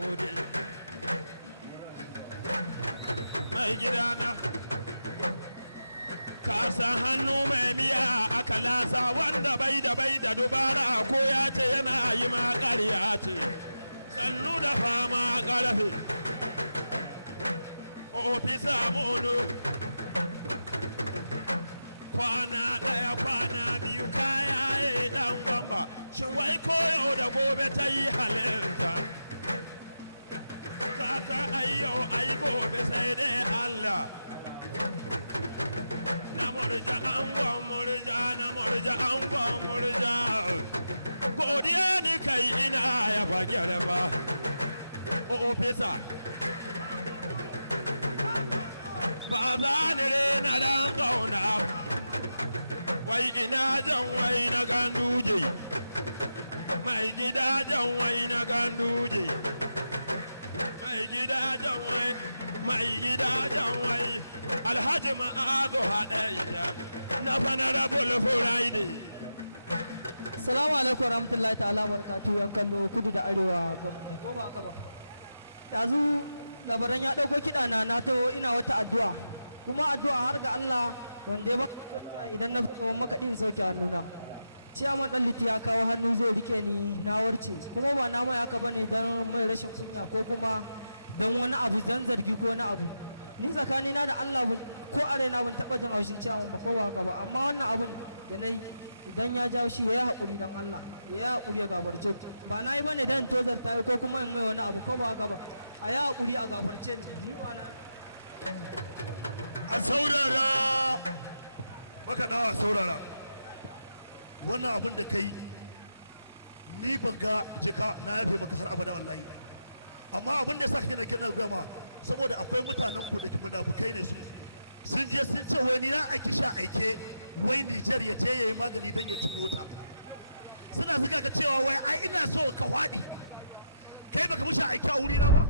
gode mai gidana ka san hannu mai miya aka lasa wanda bai da dubara ko ya ce yana yi ma ƙarya ce sannu da fama ƙarfe ofisa mono kwana ɗaya kwana biyu kaya ya ɗan gwamba shin wai koyo da gobe ta yi halinta ta san ayyau ai gobe sai dai Allah na murja angon murja na murja angon murja godiya ni kai ina ya bagere ba ofisa ba za ni rena dan kauna wai ina jan wai na ganduje mai gida jan wai na ganduje mai gida jan wai mai gida jan wai alhaji ma'azu haɗaya na Honorable Friday. Assalamu alaikum warahmatullahi ta'ala barakatuhu yan kallo kudu da arewa gaba ko ba haka ba yanzu labaran ya dauko kiɗa na to ina wata addu'a kuma addu'a har ga Allah wanda ya idan na zo makaɗin sauke hannuna ciyaman ɗan liti ya kawo hannu zai rike ni na warce kuma ba na mai haka bane don mai rashin kunya ko kuma don wani abu zan zargi ko wani abu ni tsakanina da Allah ko a raina ban taɓa jin haushin ciyaman ba ko ba haka ba amma wannan abun da na yi idan ya jawo shi ya yi haƙuri don Allah ya yi haƙuri ya gabarce ba na yi bane don tozar ta yi ko kuma in mai wani abu ko ba haka ba a yi haƙuri a gabarce ni ba na a saurara makaɗa a saurara wannan abin da kai ni ban ga jika na yafe maka har abada wallahi amma abin da ya sa kake na gina gama saboda akwai mutanen ku da munafukai ne su sun je sun ce wai ni na aiki sha aike wai Nijar ya je yayi magani dan ya ci mota suna zuga ka cewa wai ai ina so ka hwadi kai baka mushi aiki a wuri na ba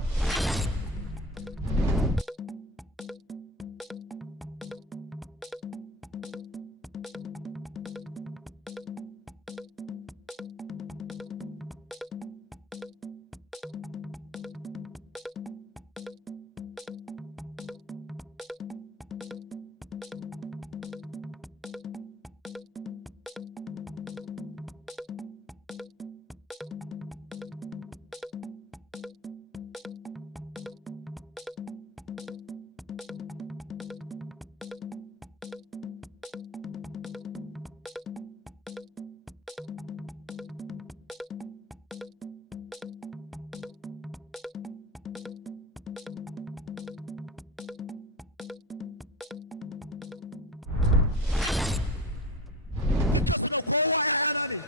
dukkansu na kowa ‘ya'yana ne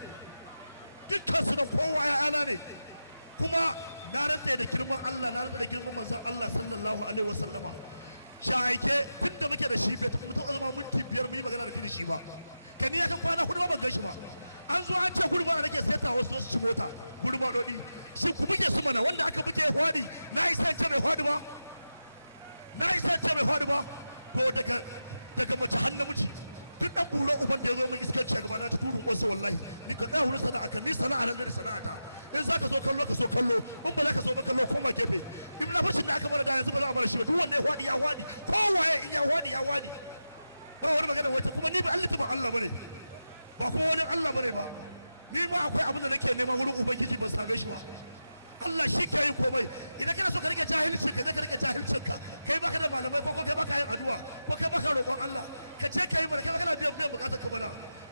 dukkansu na kowa ‘ya'yana ne kuma na rantsa da girman Allah na rantsa da girman manzon Allah sallallahu alaihi wasallama sha'aike tun da muke da shi bai taɓa zama minti 5 mu yi magana da shi ba kan ya kan kwana 4 ba ban gan shi ba an zo an ce gurma da nake saita wasu su ci mota gurma dodi shi ku buge su mana wanda aka buge hwadi na yi sance bai hwadi ba na yi sance bai hwadi ba to daga mace har namiji duk dan buro uban da ya zo min iskanci a gaba na ta turun wasu wallahi ni ka tsaya wurin sana'a kan ni sana'a nan da sana'ata in zaka zo kallo ka so kallo in ba za ka so ba kallo koma gefe in na fushin da aka mana da yanzu ba za a bar shi ba duk wanda ya hwadi ya hwadi kowaye in ya hwadi ya hwadi ba wani magana wata kuma ni ba Allah ba Allah bane ba kuma wani Allah bane ba ni ma akwai abin da nake nema wurin ubangiji ban same shi ba Allah shi ke yin komai idan kana so ka rike jahilcin ka je ka rike jahilcin ka kai baka da malamai ko kai baka yin addu'a ko kai baka roƙon Allah ka je ka yi mana kai baka da biyan bukatar ka mana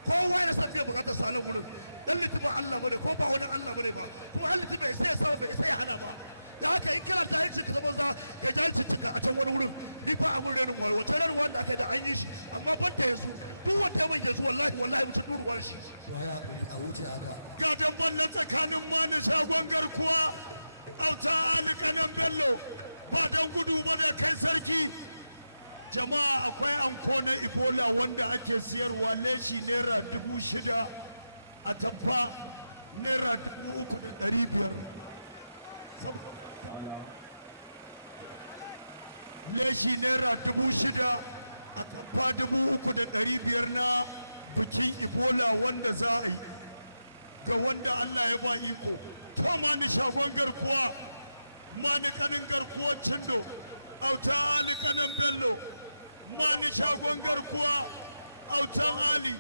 kowa yana son biyan bukatar salan wurin dan litibin Allah bane ko ba wani Allah bane ba kuma Allah bai sai ya sa bai sai ya hana ba da haka in kana jahilcin ka zama za ka jahilcin ka a can wani wurin ni ba abun renin wani wata renin wanda aka da an yi shi amma ban ta yanzu duk wanda mai yanzu wallahi mutum duruwar shi a huce haka ga damban nan tsakanin mani shagon garkuwa auta ali kanan bello ba dan gudu ba da kai sarki jama'a akwai anko na ibola wanda ake siyarwa leshi naira 6,000 a tamfa naira 3,500 leshi naira 6,000 a tamfa 3,500 na bikin ibola wanda za a yi ga wanda Allah ya ba iko to ma ni shagon garkuwa mani kanin garkuwar cindo auta ali kanin bello mani shagon garkuwa autan ali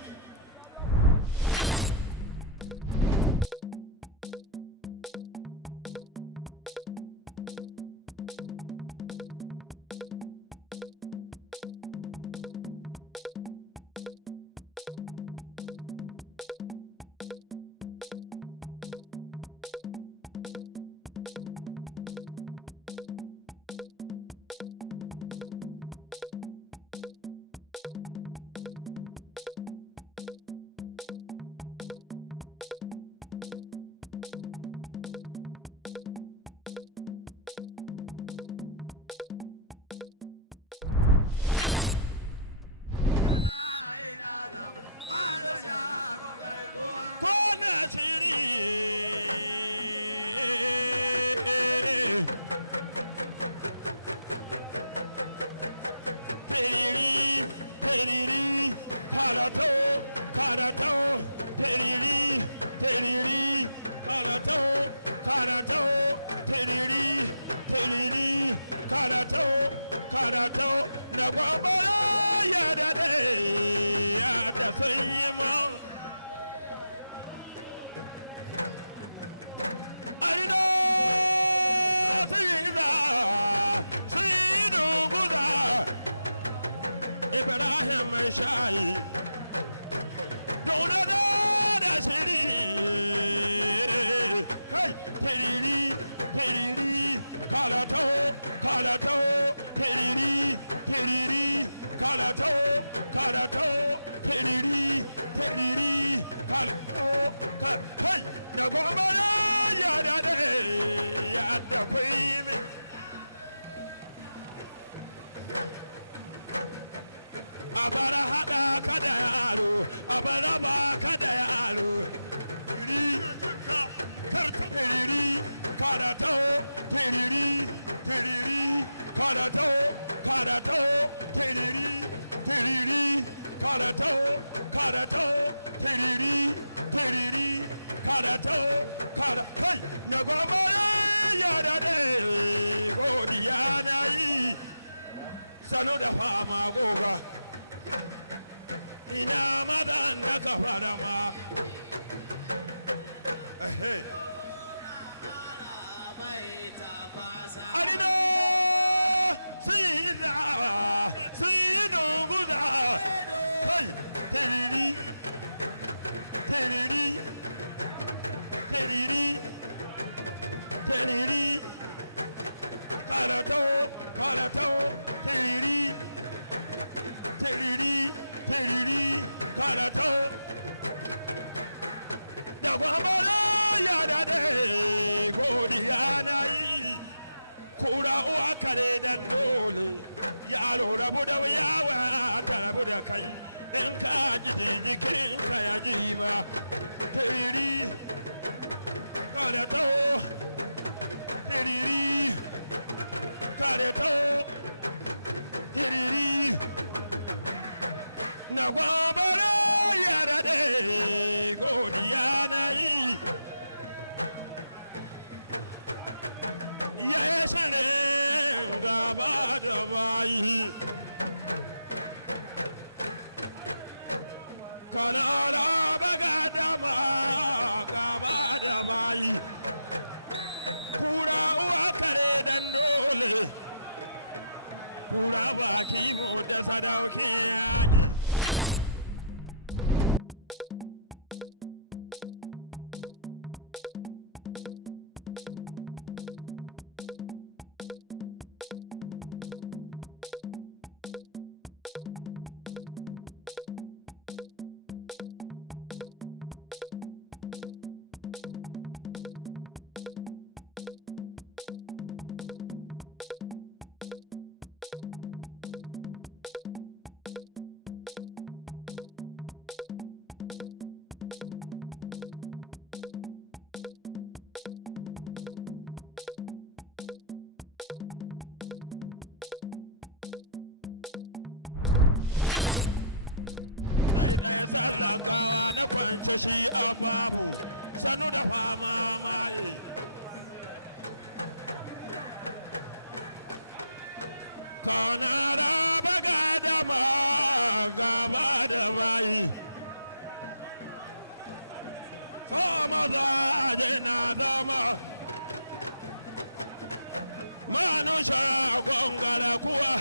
Karato na gwambara ya dade ya da sun yi ma arido sun yi za sun yi dunguza Ibrahim mai shayi dona da shiri hey tiriri tiriri karato tiriri tiriri karato tiriri tiriri karato hey na gwambara ya dade ya da kwai mi abara hada kada yaro abara ba kada yaro tiriri karato tiriri tiriri karato tiriri tiriri karato tiriri tiriri karato kai na gwamara ya dade godiya na yi salo da fama goga ina madan da ka fara ma Arino Sida Sino Guda Hey Teriri Teriri Teriri Teriri Karato Teriri Teriri Teriri Karato Dagwamara ya dade godiya na yi kura uwa kare dan dole yaro rabu da yawa ta rabu da kai in ka ji jikin ka ya ji ba tiriri karato tiriri karato tiriri na gwabara ya dade godiya na yi ya yi sanin gaba da bayi kana baga dama gaba da bayi kura uwa kare dan dole kura baki mu da sadaukin yaƙi ɗaya sallan gawa na kwance shi a babu sanu da fama maye kana raba gadama gaba da bayi so maza na zama manusha gongara kuwa